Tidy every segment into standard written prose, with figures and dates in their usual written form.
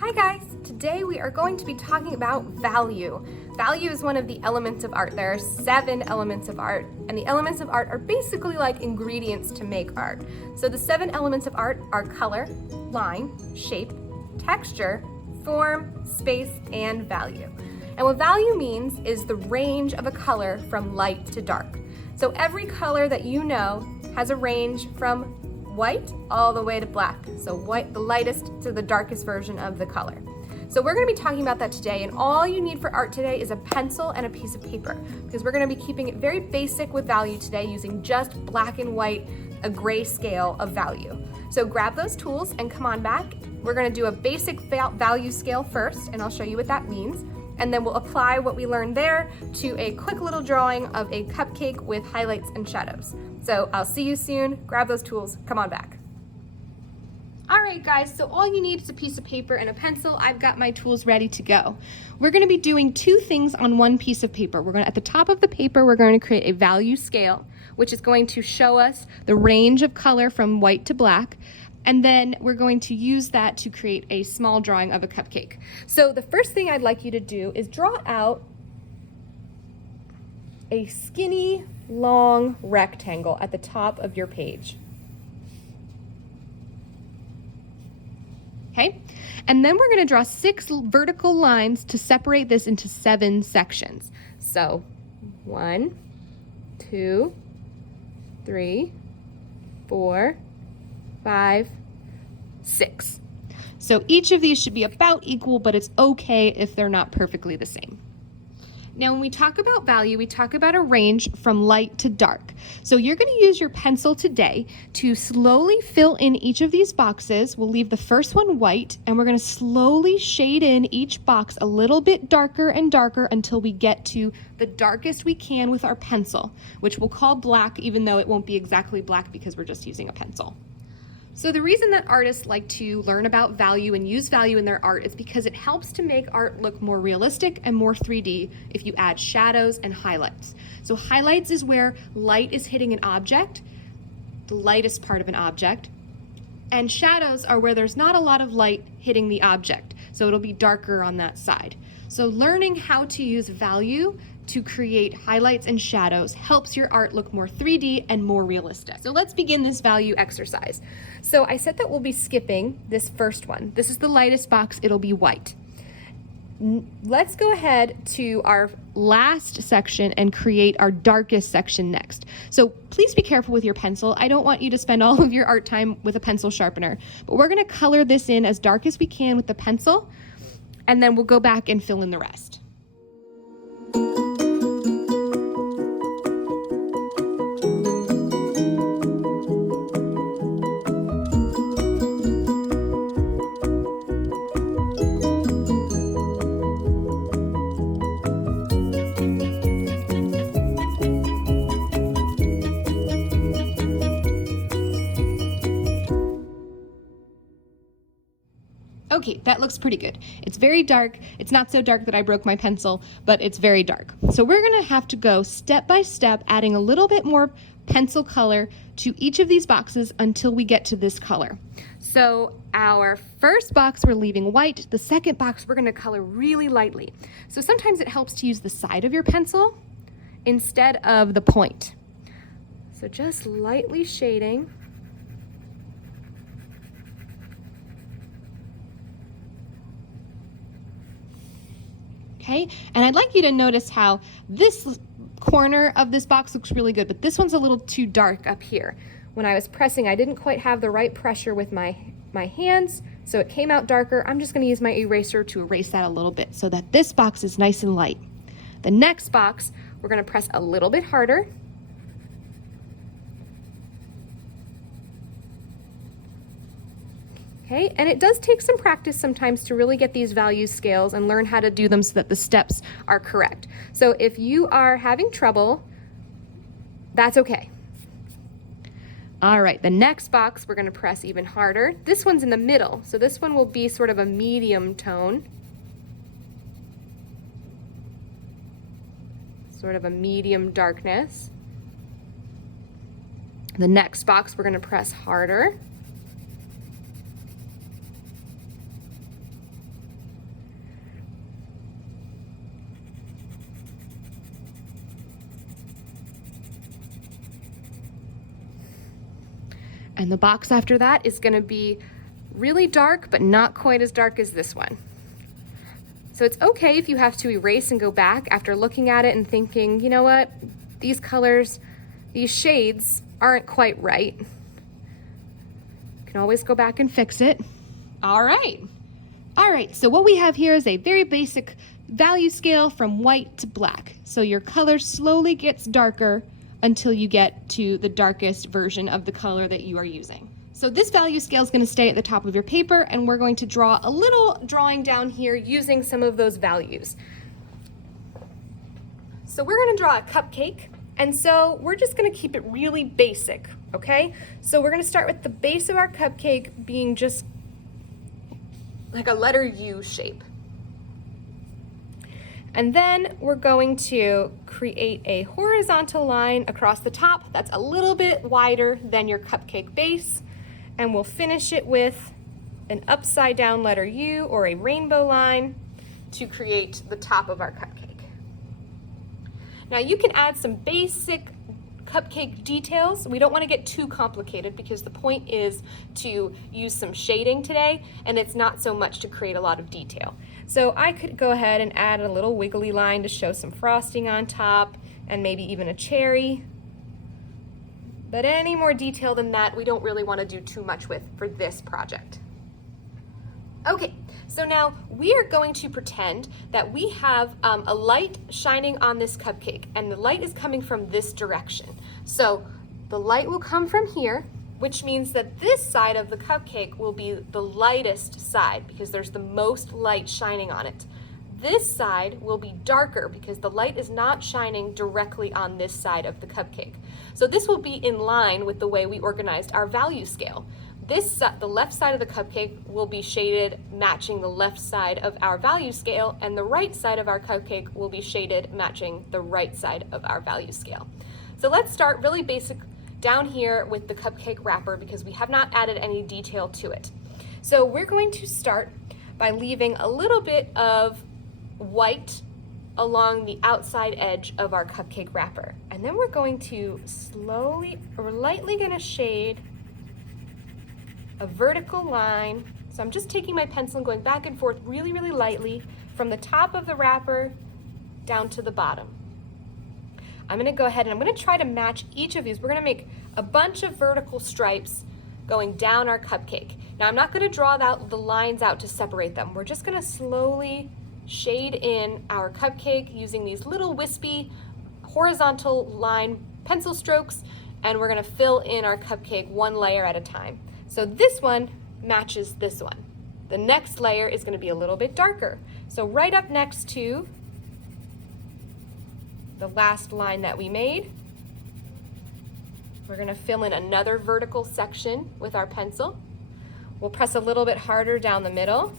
Hi guys! Today we are going to be talking about value. Value is one of the elements of art. There are 7 elements of art, and the elements of art are basically like ingredients to make art. So the 7 elements of art are color, line, shape, texture, form, space, and value. And what value means is the range of a color from light to dark. So every color that you know has a range from white all the way to black. So white, the lightest to the darkest version of the color. So we're going to be talking about that today, and all you need for art today is a pencil and a piece of paper, because we're going to be keeping it very basic with value today using just black and white, a gray scale of value. So grab those tools and come on back. We're going to do a basic value scale first, and I'll show you what that means. And then we'll apply what we learned there to a quick little drawing of a cupcake with highlights and shadows. So I'll see you soon. Grab those tools, come on back. All right guys, so all you need is a piece of paper and a pencil. I've got my tools ready to go. We're gonna be doing 2 things on one piece of paper. At the top of the paper, we're going to create a value scale, which is going to show us the range of color from white to black. And then we're going to use that to create a small drawing of a cupcake. So the first thing I'd like you to do is draw out a skinny, long rectangle at the top of your page. Okay, and then we're going to draw 6 vertical lines to separate this into 7 sections. So 1, 2, 3, 4, 5, 6. So each of these should be about equal, but it's okay if they're not perfectly the same. Now, when we talk about value, we talk about a range from light to dark. So you're going to use your pencil today to slowly fill in each of these boxes. We'll leave the first one white, and we're going to slowly shade in each box a little bit darker and darker until we get to the darkest we can with our pencil, which we'll call black, even though it won't be exactly black because we're just using a pencil. So the reason that artists like to learn about value and use value in their art is because it helps to make art look more realistic and more 3D if you add shadows and highlights. So highlights is where light is hitting an object, the lightest part of an object, and shadows are where there's not a lot of light hitting the object, so it'll be darker on that side. So learning how to use value to create highlights and shadows helps your art look more 3D and more realistic. So let's begin this value exercise. So I said that we'll be skipping this first one. This is the lightest box, it'll be white. Let's go ahead to our last section and create our darkest section next. So please be careful with your pencil. I don't want you to spend all of your art time with a pencil sharpener, but we're gonna color this in as dark as we can with the pencil, and then we'll go back and fill in the rest. Okay, that looks pretty good. It's very dark. It's not so dark that I broke my pencil, but it's very dark. So we're gonna have to go step by step, adding a little bit more pencil color to each of these boxes until we get to this color. So our first box, we're leaving white. The second box, we're gonna color really lightly. So sometimes it helps to use the side of your pencil instead of the point. So just lightly shading. Okay, and I'd like you to notice how this corner of this box looks really good, but this one's a little too dark up here. When I was pressing, I didn't quite have the right pressure with my hands, so it came out darker. I'm just gonna use my eraser to erase that a little bit so that this box is nice and light. The next box, we're gonna press a little bit harder. Okay, and it does take some practice sometimes to really get these value scales and learn how to do them so that the steps are correct. So if you are having trouble, that's okay. All right, the next box we're gonna press even harder. This one's in the middle, so this one will be sort of a medium tone. Sort of a medium darkness. The next box we're gonna press harder. And the box after that is gonna be really dark, but not quite as dark as this one. So it's okay if you have to erase and go back after looking at it and thinking, you know what, these colors, these shades aren't quite right. You can always go back and fix it. All right, so what we have here is a very basic value scale from white to black. So your color slowly gets darker until you get to the darkest version of the color that you are using. So this value scale is going to stay at the top of your paper, and we're going to draw a little drawing down here using some of those values. So we're going to draw a cupcake, and so we're just going to keep it really basic, okay? So we're going to start with the base of our cupcake being just like a letter U shape. And then we're going to create a horizontal line across the top that's a little bit wider than your cupcake base. And we'll finish it with an upside down letter U or a rainbow line to create the top of our cupcake. Now you can add some basic cupcake details. We don't want to get too complicated because the point is to use some shading today, and it's not so much to create a lot of detail. So I could go ahead and add a little wiggly line to show some frosting on top and maybe even a cherry. But any more detail than that, we don't really want to do too much with for this project. Okay, so now we are going to pretend that we have a light shining on this cupcake, and the light is coming from this direction. So the light will come from here, which means that this side of the cupcake will be the lightest side because there's the most light shining on it. This side will be darker because the light is not shining directly on this side of the cupcake. So this will be in line with the way we organized our value scale. The left side of the cupcake will be shaded matching the left side of our value scale, and the right side of our cupcake will be shaded matching the right side of our value scale. So let's start really basic down here with the cupcake wrapper because we have not added any detail to it. So we're going to start by leaving a little bit of white along the outside edge of our cupcake wrapper. And then we're going to lightly going to shade a vertical line. So I'm just taking my pencil and going back and forth really, really lightly from the top of the wrapper down to the bottom. I'm gonna go ahead and I'm gonna try to match each of these. We're gonna make a bunch of vertical stripes going down our cupcake. Now I'm not gonna draw out the lines out to separate them. We're just gonna slowly shade in our cupcake using these little wispy horizontal line pencil strokes, and we're gonna fill in our cupcake one layer at a time. So this one matches this one. The next layer is gonna be a little bit darker. So right up next to the last line that we made, we're gonna fill in another vertical section with our pencil. We'll press a little bit harder down the middle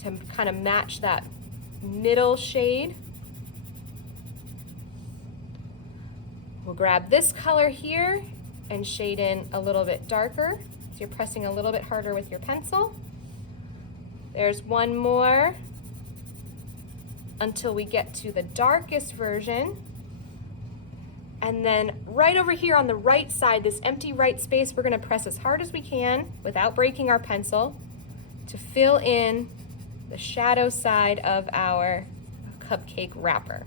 to kind of match that middle shade. We'll grab this color here and shade in a little bit darker. So you're pressing a little bit harder with your pencil. There's one more until we get to the darkest version. And then right over here on the right side, this empty right space, we're gonna press as hard as we can without breaking our pencil to fill in the shadow side of our cupcake wrapper.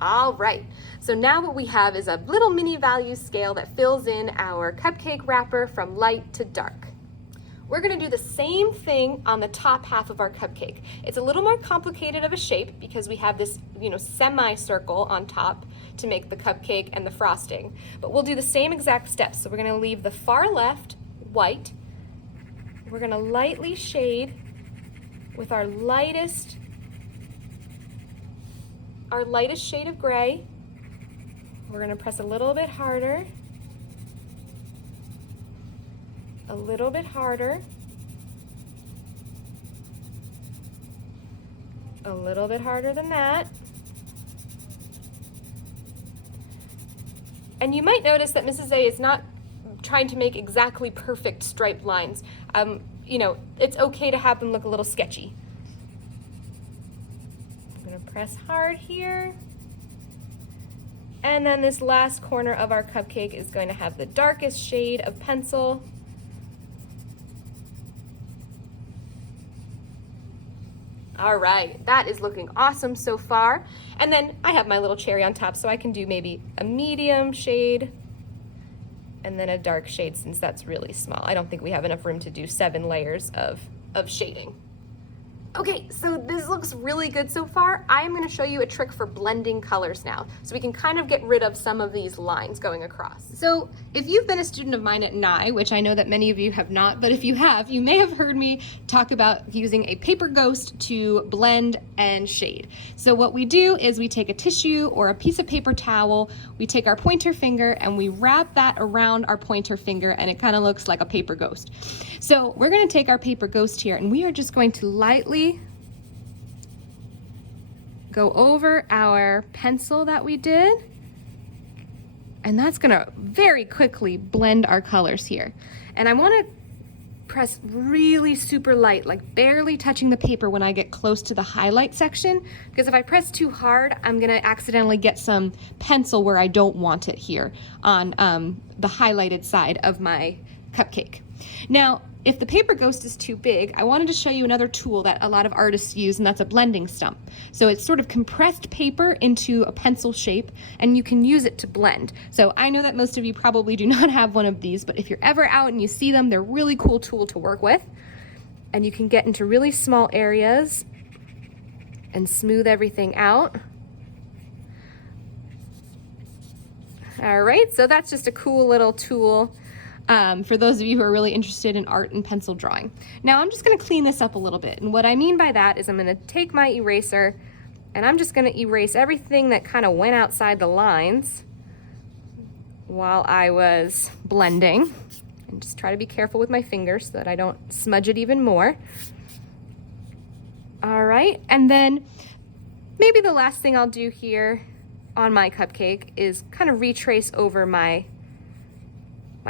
All right, so now what we have is a little mini value scale that fills in our cupcake wrapper from light to dark. We're gonna do the same thing on the top half of our cupcake. It's a little more complicated of a shape because we have this, semicircle on top to make the cupcake and the frosting. But we'll do the same exact steps. So we're gonna leave the far left white. We're gonna lightly shade with our lightest shade of gray. We're gonna press a little bit harder. A little bit harder, a little bit harder than that. And you might notice that Mrs. A is not trying to make exactly perfect striped lines. It's okay to have them look a little sketchy. I'm gonna press hard here And then this last corner of our cupcake is going to have the darkest shade of pencil. All right, that is looking awesome so far. And then I have my little cherry on top, so I can do maybe a medium shade and then a dark shade since that's really small. I don't think we have enough room to do 7 layers of shading. Okay, so this looks really good so far. I'm gonna show you a trick for blending colors now, so we can kind of get rid of some of these lines going across. So if you've been a student of mine at NI, which I know that many of you have not, but if you have, you may have heard me talk about using a paper ghost to blend and shade. So what we do is we take a tissue or a piece of paper towel, we take our pointer finger and we wrap that around our pointer finger and it kind of looks like a paper ghost. So we're gonna take our paper ghost here and we are just going to lightly go over our pencil that we did, and that's gonna very quickly blend our colors here. And I wanna press really super light, like barely touching the paper when I get close to the highlight section, because if I press too hard, I'm gonna accidentally get some pencil where I don't want it here on the highlighted side of my cupcake. Now, if the paper ghost is too big, I wanted to show you another tool that a lot of artists use, and that's a blending stump. So it's sort of compressed paper into a pencil shape, and you can use it to blend. So I know that most of you probably do not have one of these, but if you're ever out and you see them, they're a really cool tool to work with. And you can get into really small areas and smooth everything out. All right, so that's just a cool little tool for those of you who are really interested in art and pencil drawing. Now I'm just gonna clean this up a little bit. And what I mean by that is I'm gonna take my eraser and I'm just gonna erase everything that kind of went outside the lines while I was blending. And just try to be careful with my fingers so that I don't smudge it even more. All right, and then maybe the last thing I'll do here on my cupcake is kind of retrace over my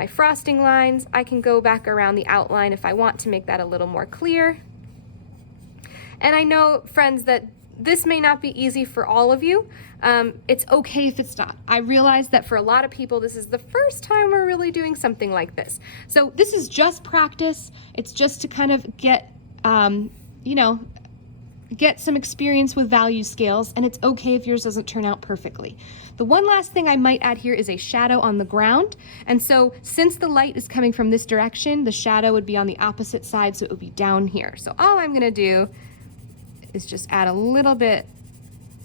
frosting lines. I can go back around the outline if I want to make that a little more clear. And I know, friends, that this may not be easy for all of you. It's okay if it's not. I realize that for a lot of people, this is the first time we're really doing something like this. So this is just practice. It's just to kind of get, get some experience with value scales, and it's okay if yours doesn't turn out perfectly. The one last thing I might add here is a shadow on the ground. And so since the light is coming from this direction, the shadow would be on the opposite side, so it would be down here. So all I'm gonna do is just add a little bit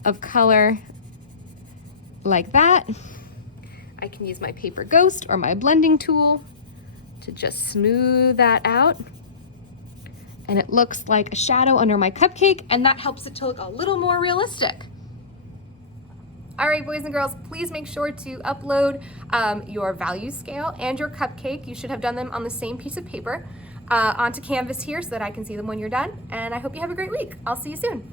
of color like that. I can use my paper ghost or my blending tool to just smooth that out. And it looks like a shadow under my cupcake, and that helps it to look a little more realistic. All right, boys and girls, please make sure to upload your value scale and your cupcake. You should have done them on the same piece of paper onto Canvas here so that I can see them when you're done. And I hope you have a great week. I'll see you soon.